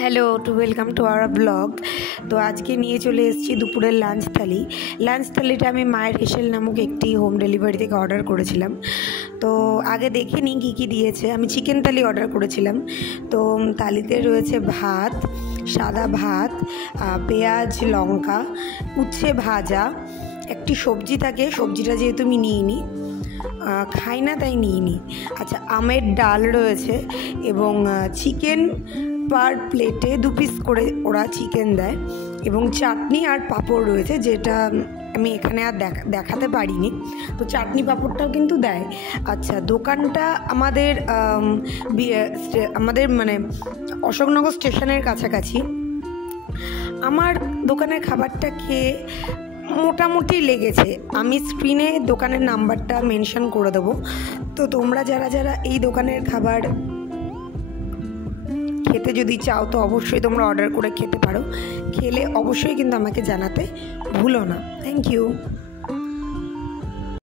Hello welcome to our blog. তো আজকে নিয়ে চলে এসেছি দুপুরের লাঞ্চ থালিটা আমি মায়ের হেসেল নামক একটি হোম ডেলিভারি থেকে অর্ডার করেছিলাম। তো আগে দেখে নিই কী কী দিয়েছে। আমি চিকেন থালি অর্ডার করেছিলাম। তো থালিতে রয়েছে ভাত, সাদা ভাত, পেঁয়াজ লঙ্কা, উচ্ছে ভাজা, একটি সবজি থাকে, সবজিটা যেহেতু আমি নিইনি, খাই না তাই নিইনি। আচ্ছা, আমের ডাল রয়েছে এবং চিকেন পার প্লেটে 2 পিস করে ওরা চিকেন দেয় এবং চাটনি আর পাঁপড় রয়েছে, যেটা আমি এখানে আর দেখাতে পারিনি। তো চাটনি পাঁপড়টাও কিন্তু দেয়। আচ্ছা, দোকানটা আমাদের মানে অশোকনগর স্টেশনের কাছাকাছি। আমার দোকানের খাবারটা খেয়ে মোটামুটি লেগেছে। আমি স্ক্রিনে দোকানের নাম্বারটা মেনশন করে দেবো। তো তোমরা যারা এই দোকানের খাবার খেতে যদি চাও তো অবশ্যই তোমরা অর্ডার করে খেতে পারো। খেলে অবশ্যই কিন্তু আমাকে জানাতে ভুলো না। Thank you.